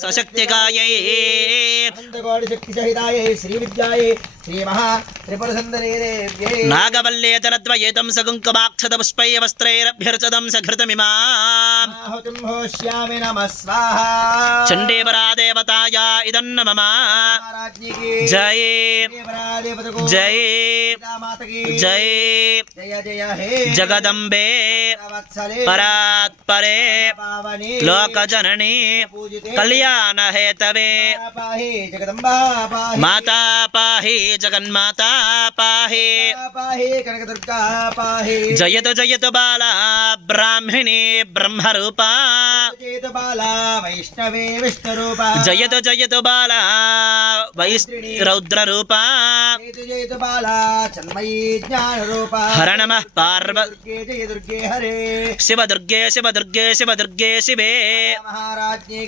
सशक्तिकायै अन्धकोटिशक्तिसहितायै श्रीविद्यायै नागवल्लेतनद्वयेतं स कुङ्कुमाक्षतपुष्पैवस्त्रैरभ्यर्चतं सघृतमिमाहुतिं होष्यामि इदं न मम जये। जये। जये। जगदम्बे। परात्परे। लोकजननी। कल्याणहेतवे। माता पाहि। జగన్మాతా పాహే. కనకదుర్గా పాహే. జయతు జయతు బాల బ్రాహ్మిణి బ్రహ్మరూపా. జయతు బాల వైష్ణవే విష్ణురూపా. జయతు జయతు బాల వైష్ణి రౌద్రరూపా. జయతు జయతు పార్వ శివ దుర్గే శివ దుర్గే శివ దుర్గే శివే. మహారాజ్ఞి